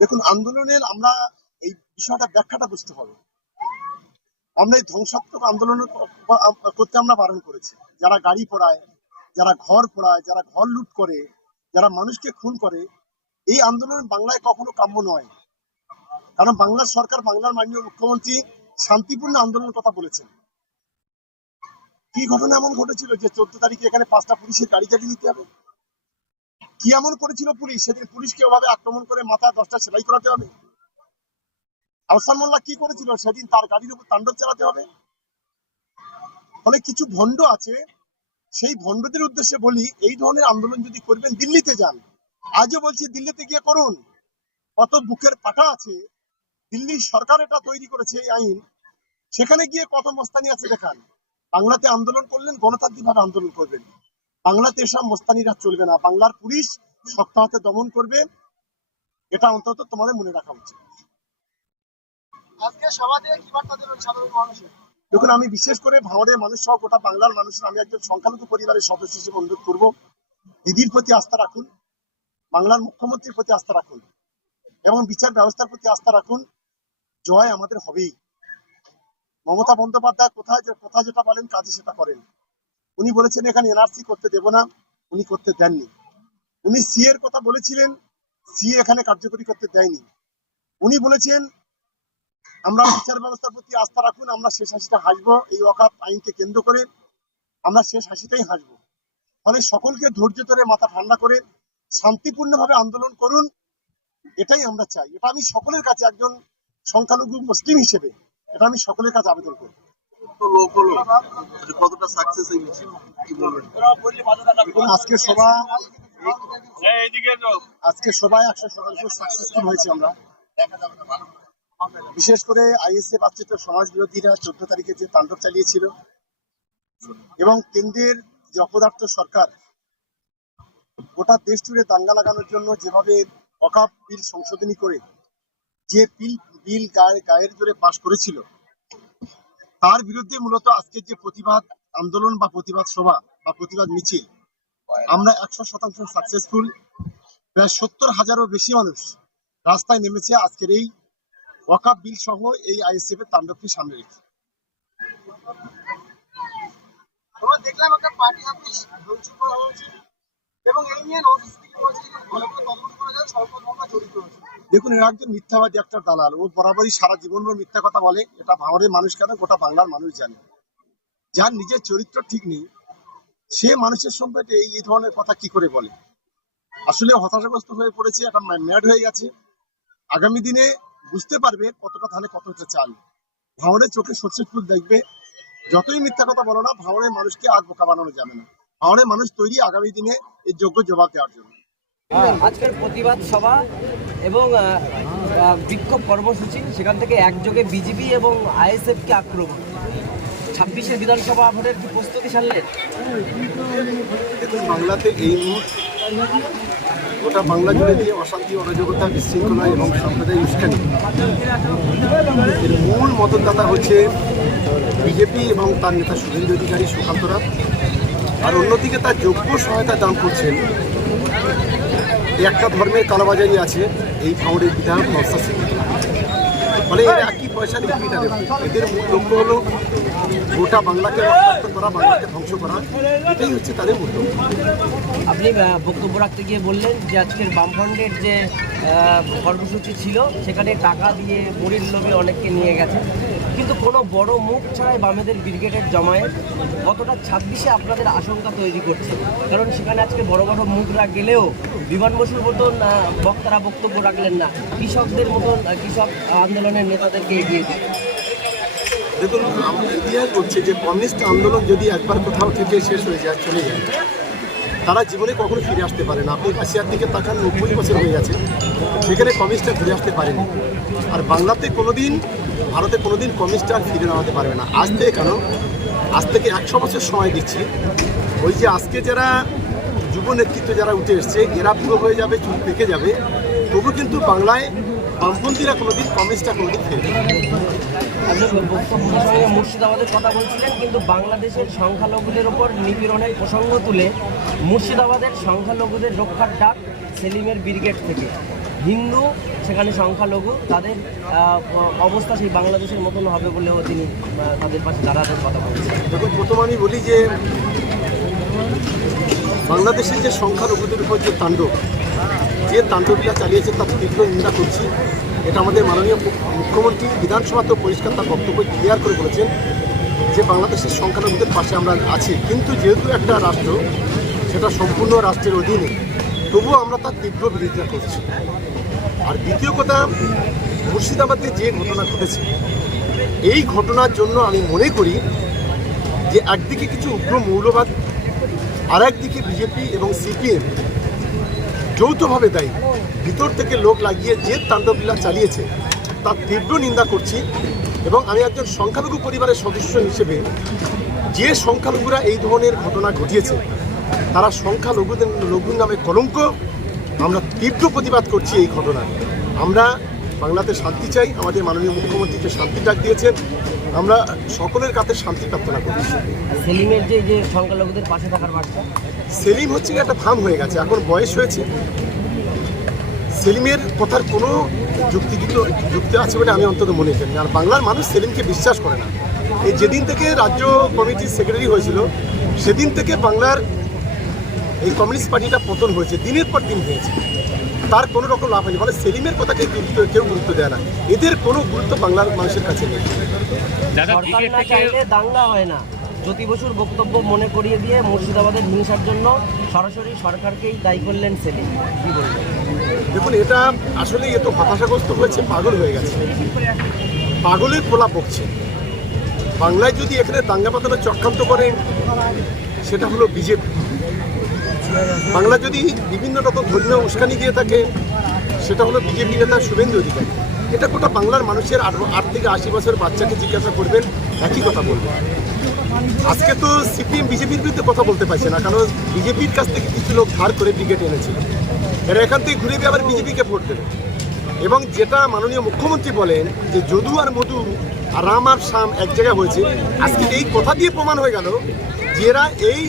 দেখুন, আন্দোলনের আমরা এই বিষয়টা ব্যাখ্যাটা বুঝতে হবে। আমরা এই ধ্বংসাত্মক আন্দোলন করতে আমরা বারণ করেছি। যারা গাড়ি পোড়ায়, যারা ঘর পোড়ায়, যারা ঘর লুট করে, যারা মানুষকে খুন করে, এই আন্দোলন বাংলায় কখনো কাম্য নয়। কারণ বাংলার সরকার, বাংলার মাননীয় মুখ্যমন্ত্রী শান্তিপূর্ণ আন্দোলনের কথা বলেছেন। কি ঘটনা এমন ঘটেছিল যে চোদ্দ তারিখে এখানে পাঁচটা পুলিশের গাড়ি চালিয়ে দিতে হবে? কি এমন করেছিল পুলিশ? সেদিন পুলিশকে ওভাবে আক্রমণ করে মাথায় দশটা সেলাই করাতে হবে? আহসান মোল্লা কি করেছিল? সেদিন তার গাড়ির উপর তাণ্ডব চালাতে হবে? ফলে কিছু ভণ্ড আছে, সেই ভণ্ডদের উদ্দেশ্যে বলি, এই ধরনের আন্দোলন যদি করবেন, দিল্লিতে যান। আজও বলছি, দিল্লিতে গিয়ে করুন। কত বুকের পাটা আছে। দিল্লির সরকার এটা তৈরি করেছে, এই আইন। সেখানে গিয়ে কত মস্তানি আছে দেখান। বাংলাতে আন্দোলন করলেন গণতান্ত্রিকভাবে আন্দোলন করবেন। বাংলাতে এসব মোস্তানিরা চলবে না। বাংলার পুলিশ শক্ত হাতে দমন করবে। এটা অন্তত তোমাদের মনে রাখা উচিত। আজকে সভা থেকে কি বার্তা দেবেন সাধারণ মানুষের? দেখুন আমি বিশেষ করে ভাঙড়ের মানুষ সহ গোটা বাংলার মানুষের আমি একজন সংখ্যালঘু পরিবারের সদস্য হিসেবে অনুরোধ করব দিদির প্রতি আস্থা রাখুন বাংলার মুখ্যমন্ত্রীর প্রতি আস্থা রাখুন এবং বিচার ব্যবস্থার প্রতি আস্থা রাখুন। জয় আমাদের হবেই। মমতা বন্দ্যোপাধ্যায় কোথায় যে- কোথায় যেটা বলেন কাজে সেটা করেন। উনি বলেছেন, এখানে এনআরসি করতে দেব না, উনি করতে দেননি। উনি সি এর কথা বলেছিলেন সি এখানে কার্যকরী করতে দেয়নি। উনি বলেছেন, আমরা বিচার ব্যবস্থার প্রতি আস্থা রাখুন, আমরা শেষ হাসিটা হাসবো, এই অকাপ আইনকে কেন্দ্র করে আমরা শেষ হাসিটাই হাসবো। ফলে সকলকে ধৈর্য ধরে মাথা ঠান্ডা করে শান্তিপূর্ণভাবে আন্দোলন করুন, এটাই আমরা চাই। এটা আমি সকলের কাছে একজন সংখ্যালঘু মুসলিম হিসেবে এটা আমি সকলের কাছে আবেদন করব লোক হলো? যে কতটা সাকসেস এই মিছিল? কি বলবেন? এবং আজকে সভা আজকে সবাই একশো শতাংশ সাকসেসফুল হয়েছে আমরা। বিশেষ করে আইএসএফ আশ্রিত সমাজ বিরোধীরা চোদ্দ তারিখে যে তাণ্ডব চালিয়েছিল এবং কেন্দ্রের যে অপদার্থ সরকার গোটা দেশ জুড়ে দাঙ্গা লাগানোর জন্য যেভাবে অকাপ বিল সংশোধনী করে যে বিল বিল গায়ে গায়ের জোরে পাশ করেছিল। তার বিরুদ্ধে মূলত আজকের যে প্রতিবাদ আন্দোলন বা প্রতিবাদ সভা বা প্রতিবাদ মিছিল, আমরা একশো শতাংশ সাকসেসফুল প্রায় সত্তর হাজারও বেশি মানুষ রাস্তায় নেমেছে আজকের এই ওয়াকাপ বিল সহ এই আইএসএফ এর তাণ্ডবকে সামনে রেখে। দেখলাম একটা পার্টি অফিস ধ্বংস করা হয়েছে এবং এই নিয়ে নোটিশ থেকে বলছে যে তদন্ত করা যায় মামলা জড়িত হয়েছে দেখুন, এরা একজন মিথ্যাবাদী একটা দালাল। ও বরাবরই সারা জীবন মিথ্যা কথা বলে। এটা ভাঙড়ের মানুষ কেন? গোটা বাংলার মানুষ জানে। যার নিজের চরিত্র ঠিক নেই, সে মানুষের সম্পর্কে এই ধরনের কথা কি করে বলে? আসলে হতাশাগ্রস্ত হয়ে পড়েছে একটা ম্যাড হয়ে গেছে। আগামী দিনে বুঝতে পারবে কতটা ধানে কতটা চাল। ভাঙড়ের চোখে সর্ষের ফুল দেখবে। যতই মিথ্যা কথা বলো না ভাঙড়ের মানুষকে আর বোকা বানানো যাবে না। ভাঙড়ের মানুষ তৈরি আগামী দিনে এই যোগ্য জবাব দেওয়ার জন্য। আজকের প্রতিবাদ সভা এবং বিক্ষোভ কর্মসূচি, সেখান থেকে একযোগে বিজেপি এবং আইএসএফকে আক্রমণ। ছাব্বিশের বিধানসভা ভোটের কি প্রস্তুতি সারলেন? বাংলাতে এই গোটা বাংলা জুড়ে দিয়ে অশান্তি, অরাজকতা, বিশৃঙ্খলা এবং সম্প্রদায় উস্কানি। মূল মতদাতা হচ্ছে বিজেপি এবং তার নেতা শুভেন্দু অধিকারী সুকান্তরা আর অন্যদিকে তার যোগ্য সহায়তা দান করছেন একটা ধর্মের কালোবাজারি আছে, এই ভাঙড়ের বিধায়ক নরসা সিং। ফলে এরা একই পয়সা পিটারে এদের লক্ষ্য হলো গোটা বাংলাকে রক্তাক্ত করা, বাংলাকে ধ্বংস করা, এটাই হচ্ছে তাদের মূল আপনি বক্তব্য রাখতে গিয়ে বললেন যে আজকের বামফ্রন্টের যে কর্মসূচি ছিল, সেখানে টাকা দিয়ে মুড়ির লোভে অনেককে নিয়ে গেছে। কিন্তু কোনো বড় মুখ ছাড়াই বামেদের ব্রিগেডের জমায়েত কতটা ছাব্বিশে আপনাদের আশঙ্কা তৈরি করছে। কারণ সেখানে আজকে বড় বড় মুখরা গেলেও বিমান বসুর মতন বক্তারা বক্তব্য রাখলেন না। কৃষকদের মতন কৃষক আন্দোলনের নেতাদেরকে এগিয়ে দিন দেখুন, আমাদের ইতিহাস বলছে যে কমিউনিস্ট আন্দোলন যদি একবার কোথাও থেকে শেষ হয়ে যায়, চলে যায়। তারা জীবনে কখনো ফিরে আসতে পারে না। আপনি রাশিয়ার দিকে তাকান, নব্বই বছর হয়ে গেছে। সেখানে কমিউনিস্টরা ফিরে আসতে পারেনি। আর বাংলাতে কোনোদিন, ভারতে কোনোদিন কমিউনিস্ট আর ফিরে নামাতে পারবে না। আজ থেকে কেন? আজ থেকে একশো বছর সময় দিচ্ছি। ওই যে আজকে যারা যুব নেতৃত্ব যারা উঠে এসছে, এরা পুরো হয়ে যাবে চুল পেকে যাবে। তবু কিন্তু বাংলায় বামপন্থীরা কোনোদিন কমিউনিস্টরা কোনোদিন ফিরবে সঙ্গে মুর্শিদাবাদের কথা বলছিলেন, কিন্তু বাংলাদেশের সংখ্যালঘুদের ওপর নিপীড়নের প্রসঙ্গ তুলে মুর্শিদাবাদের সংখ্যালঘুদের রক্ষার ডাক সেলিমের ব্রিগেড থেকে। হিন্দু, সেখানে সংখ্যালঘু, তাদের অবস্থা সেই বাংলাদেশের মতন হবে বলেও তিনি তাদের পাশে দাঁড়ানোর কথা বলছেন দেখুন, প্রথম আমি বলি যে বাংলাদেশের যে সংখ্যালঘুদের উপর যে তাণ্ডব, যে তাণ্ডবটা চালিয়েছে তার তীব্র নিন্দা করছি। এটা আমাদের মাননীয় মুখ্যমন্ত্রী বিধানসভাতেও পরিষ্কার তার বক্তব্য ক্লিয়ার করে বলেছেন যে বাংলাদেশের সংখ্যালঘুদের পাশে আমরা আছি। কিন্তু যেহেতু একটা রাষ্ট্র, সেটা সম্পূর্ণ রাষ্ট্রের অধীনে, তবুও আমরা তার তীব্র বিরোধিতা করছি। আর দ্বিতীয় কথা, মুর্শিদাবাদে যে ঘটনা ঘটেছে, এই ঘটনার জন্য আমি মনে করি যে একদিকে কিছু উগ্র মৌলবাদ আর একদিকে বিজেপি এবং সিপিএম যৌথভাবে দায়ী। ভিতর থেকে লোক লাগিয়ে যে তাণ্ডবলীলা চালিয়েছে, তার তীব্র নিন্দা করছি এবং আমি একজন সংখ্যালঘু পরিবারের সদস্য হিসেবে যে সংখ্যালঘুরা এই ধরনের ঘটনা ঘটিয়েছে, তারা সংখ্যালঘুদের লঘুর নামে কলঙ্ক। আমরা তীব্র প্রতিবাদ করছি এই ঘটনার। আমরা বাংলাতে শান্তি চাই, আমাদের মাননীয় মুখ্যমন্ত্রীকে শান্তি ডাক দিয়েছেন। আমরা সকলের কাছে শান্তি প্রার্থনা করছি সেলিমের যে যে সংখ্যালঘুদের পাশে থাকার বার্তা? সেলিম হচ্ছে একটা ফার্ম হয়ে গেছে এখন বয়স হয়েছে। সেলিমের কথার কোনো যুক্তিযুক্ত যুক্তি আছে বলে আমি অন্তত মনে করি আর বাংলার মানুষ সেলিমকে বিশ্বাস করে না। এই যেদিন থেকে রাজ্য কমিটির সেক্রেটারি হয়েছিল সেদিন থেকে বাংলার এই কমিউনিস্ট পার্টিটা পতন হয়েছে দিনের পর দিন হয়েছে। তার কোনো রকম লাভ হয়নি। ফলে সেলিমের কথাকে গুরুত্ব কেউ গুরুত্ব দেয় না। এদের কোনো গুরুত্ব বাংলার মানুষের কাছে নেই। সরকার না চাইলে দাঙ্গা হয় না। জ্যোতি বসুর বক্তব্য মনে করিয়ে দিয়ে মুর্শিদাবাদের হিংসার জন্য সরাসরি সরকারকেই দায়ী করলেন সেলিম। কি বলবেন? দেখুন এটা আসলে এত হতাশাগ্রস্ত হয়েছে পাগল হয়ে গেছে। পাগলের পোলা পড়ছে বাংলায় যদি এখানে দাঙ্গা পাতানো চক্রান্ত করে সেটা হলো বিজেপি। বাংলা যদি বিভিন্ন রকম ধর্মীয় উস্কানি দিয়ে থাকে, সেটা হলো বিজেপি নেতা শুভেন্দু অধিকারী। এটা গোটা বাংলার মানুষের আট থেকে আশি বছর বাচ্চাকে জিজ্ঞাসা করবেন, একই কথা বলবেন। আজকে তো সিপিএম, বিজেপির বিরুদ্ধে কথা বলতে পারছে না, কারণ বিজেপির কাছ থেকে কিছু লোক ধার করে ব্রিগেড এনেছিল এরা এখান থেকে ঘুরে আবার বিজেপিকে ভোট দেবে। এবং যেটা মাননীয় মুখ্যমন্ত্রী বলেন যে যদু আর মধু আর রাম আর শাম এক জায়গায় হয়েছে, আজকে এই কথা দিয়ে প্রমাণ হয়ে গেল যে এরা এই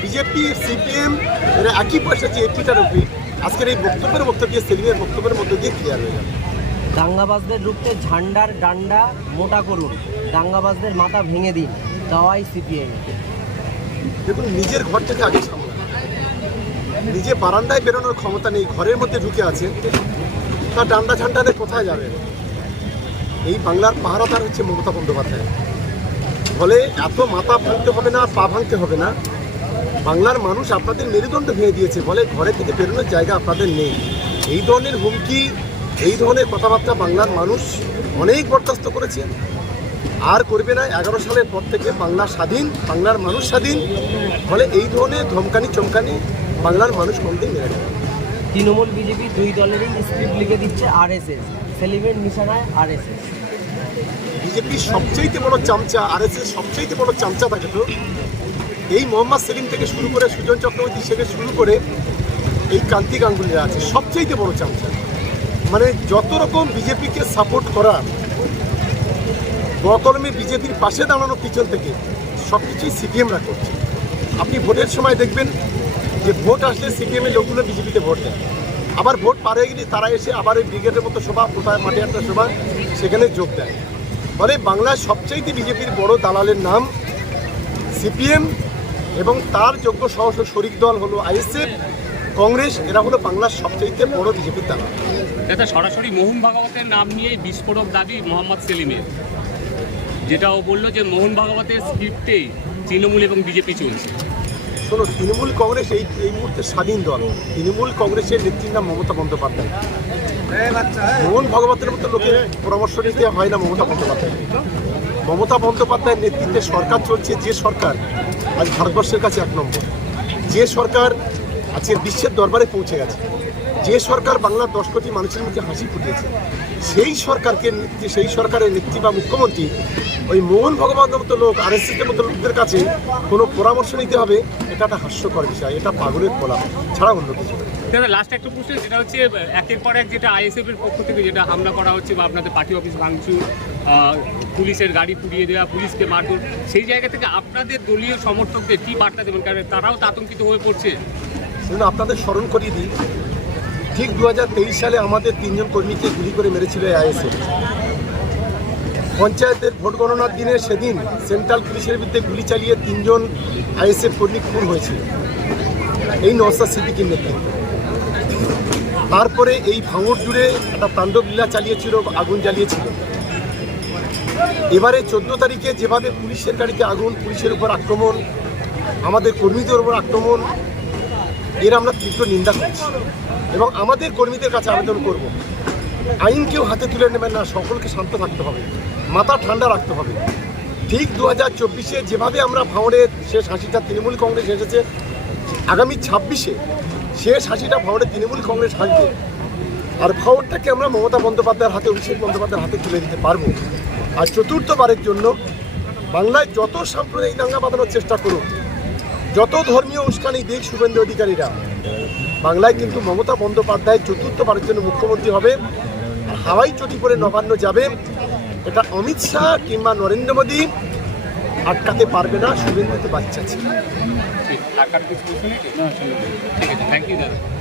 বিজেপি সিপিএম এরা একই পয়সা যে এটিটার উপরে আজকের এই বক্তব্যের মধ্য দিয়ে সেলিমের বক্তব্যের মধ্য দিয়ে ক্লিয়ার হয়ে যাবে দাঙ্গাবাজদের রুখতে ঝান্ডার ডান্ডা মোটা করুন দাঙ্গাবাজদের মাথা ভেঙে দিন দাওয়াই সিপিএম। দেখুন নিজের ঘর থেকে আগে সামলা নিজে বারান্দায় বেরোনোর ক্ষমতা নেই ঘরের মধ্যে ঢুকে আছে তার ডান্ডা ঝান্ডারে কোথায় যাবে এই বাংলার পাহারাদার হচ্ছে মমতা বন্দ্যোপাধ্যায়। ফলে এত মাথা ভাঙতে হবে না পা ভাঙতে হবে না। বাংলার মানুষ আপনাদের মেরুদণ্ড ভেঙে দিয়েছে বলে ঘরে থেকে বেরোনোর জায়গা আপনাদের নেই। এই ধরনের হুমকি এই ধরনের কথাবার্তা বাংলার মানুষ অনেক বরদাস্ত করেছে আর করবে না এগারো সালের পর থেকে বাংলা স্বাধীন বাংলার মানুষ স্বাধীন ফলে এই ধরনের ধমকানি চমকানি বাংলার মানুষ কোনদিন মেনে নেবে। তৃণমূল বিজেপি দুই দলেরই স্ক্রিপ্ট লিখে দিচ্ছে আরএসএস সেলিমের নিশানায় আরএসএস বিজেপির সবচেয়ে বড় চামচা আর এস এস সবচেয়ে বড় চামচা থাকে তো। এই মোহাম্মদ সেলিম থেকে শুরু করে সুজন চক্রবর্তী থেকে শুরু করে এই কান্তি গাঙ্গুলিরা আছে সবচেয়ে বড় চামচা। মানে যত রকম বিজেপিকে সাপোর্ট করা বকলমে বিজেপির পাশে দাঁড়ানো পিছন থেকে সব কিছুই সিপিএমরা করছে। আপনি ভোটের সময় দেখবেন যে ভোট আসলে সিপিএমের লোকগুলো বিজেপিতে ভোট দেয়। আবার ভোট পারে গেলে তারা এসে আবার ওই ব্রিগেডের মতো সভা কোথায় মাঠে একটা সভা, সেখানে যোগ দেয়। ফলে বাংলার সবচাইতে বিজেপির বড় দালালের নাম সিপিএম এবং তার যোগ্য সহ শরিক দল হলো আইএসএফ কংগ্রেস এরা হলো বাংলার সবচাইতে বড় বিজেপির দালাল এটা সরাসরি মোহন ভাগবতের নাম নিয়ে বিস্ফোরক দাবি মোহাম্মদ সেলিমের যেটা ও বলল যে মোহন ভাগবতের স্ক্রিপ্টেই তৃণমূল এবং বিজেপি চলছে। শোনো তৃণমূল কংগ্রেস এই এই মুহূর্তে স্বাধীন দল। তৃণমূল কংগ্রেসের নেত্রীর নাম মমতা বন্দ্যোপাধ্যায়? মোহন ভগবতের মতো লোকের পরামর্শ নিতে হয় না মমতা বন্দ্যোপাধ্যায় মমতা বন্দ্যোপাধ্যায়ের নেতৃত্বে সরকার চলছে যে সরকার আজ ভারতবর্ষের কাছে এক নম্বর যে সরকার আজকের বিশ্বের দরবারে পৌঁছে গেছে, যে সরকার বাংলার দশ কোটি মানুষের মুখে হাসি ফুটিয়েছে, সেই সরকারকে সেই সরকারের নেত্রী বা মুখ্যমন্ত্রী ওই মোহন ভগবানের মতো লোক আর এস মতো লোকদের কাছে কোনো পরামর্শ নিতে হবে, এটা একটা হাস্যকর বিষয়, এটা পাগলের বলা ছাড়া অন্য কিছু। দাদা লাস্ট একটা প্রশ্ন যেটা হচ্ছে, একের পর এক যেটা আইএসএফ এর পক্ষ থেকে যেটা হামলা করা হচ্ছে বা আপনাদের পার্টি অফিস ভাঙচুর পুলিশের গাড়ি পুড়িয়ে দেওয়া, পুলিশকে মারধর, সেই জায়গা থেকে আপনাদের দলীয় সমর্থকদের কি বার্তা দেবেন? কারণ তারাও তো আতঙ্কিত হয়ে পড়ছে। শুনুন, আপনাদের স্মরণ করিয়ে দিই, ঠিক দু হাজার তেইশ সালে আমাদের তিনজন কর্মীকে গুলি করে মেরেছিল আইএসএফ পঞ্চায়েতের ভোট গণনার দিনে সেদিন সেন্ট্রাল পুলিশের বিরুদ্ধে গুলি চালিয়ে তিনজন আইএসএফ কর্মী খুন হয়েছিল, এই নওসাদ সিদ্দিকির নেতৃত্বে। তারপরে এই ভাঙড় জুড়ে একটা তাণ্ডব লীলা চালিয়েছিল, আগুন জ্বালিয়েছিল। এবারে চোদ্দ তারিখে যেভাবে পুলিশের গাড়িতে আগুন, পুলিশের উপর আক্রমণ, আমাদের কর্মীদের উপর আক্রমণ, এর আমরা তীব্র নিন্দা করছি এবং আমাদের কর্মীদের কাছে আবেদন করব। আইন কেউ হাতে তুলে নেবেন না, সকলকে শান্ত থাকতে হবে, মাথা ঠান্ডা রাখতে হবে। ঠিক দু হাজার চব্বিশে যেভাবে আমরা ভাঁড়ের শেষ হাসিটা তৃণমূল কংগ্রেস এসেছে, আগামী ছাব্বিশে শেষ হাসিটা ভাঁড়ের তৃণমূল কংগ্রেস হাসবে। আর ভাঁড়টাকে আমরা মমতা বন্দ্যোপাধ্যায়ের হাতে, অভিষেক বন্দ্যোপাধ্যায়ের হাতে তুলে দিতে পারব। আর চতুর্থবারের জন্য বাংলায় যত সাম্প্রদায়িক দাঙ্গা বাঁধানোর চেষ্টা করুক, যত ধর্মীয় উস্কানি দিক শুভেন্দু অধিকারীরা, বাংলায় কিন্তু মমতা বন্দ্যোপাধ্যায় চতুর্থবারের জন্য মুখ্যমন্ত্রী হবে হাওয়াই চটি করে নবান্ন যাবে। এটা অমিত শাহ কিংবা নরেন্দ্র মোদী আটকাতে পারবে না শুভেন্দু তো বাচ্চা ছিল। থ্যাংক ইউ দাদা।